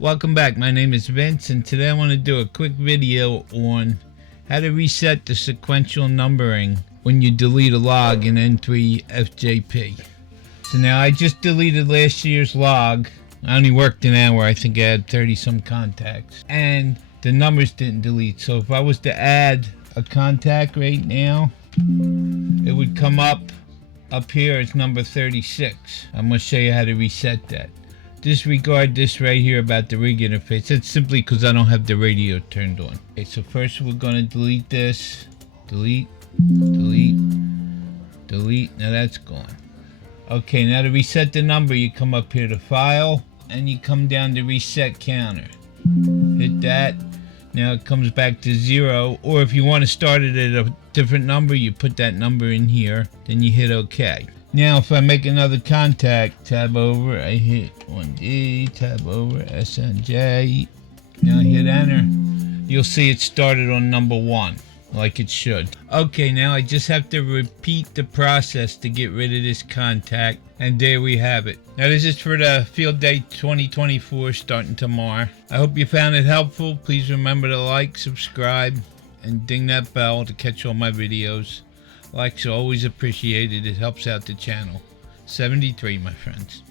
Welcome back. My name is Vince, and today I want to do a quick video on how to reset the sequential numbering when you delete a log in N3FJP. So now I just deleted last year's log. I only worked an hour. I think I had 30 some contacts, and the numbers didn't delete. So if I was to add a contact right now, it would come up here as number 36. I'm going to show you how to reset that. Disregard this right here about the rig interface. It's simply because I don't have the radio turned on. Okay, so first we're going to delete this. Delete. Now that's gone. Okay, now to reset the number, you come up here to File, and you come down to Reset Counter. Hit that. Now it comes back to 0, or if you want to start it at a different number, you put that number in here, then you hit OK. Now if I make another contact, tab over, I hit 1D, tab over, SNJ, now I hit enter. You'll see it started on number 1, like it should. Okay, now I just have to repeat the process to get rid of this contact, and there we have it. Now this is for the Field Day 2024 starting tomorrow. I hope you found it helpful. Please remember to like, subscribe, and ding that bell to catch all my videos. Likes are always appreciated. It helps out the channel. 73, my friends.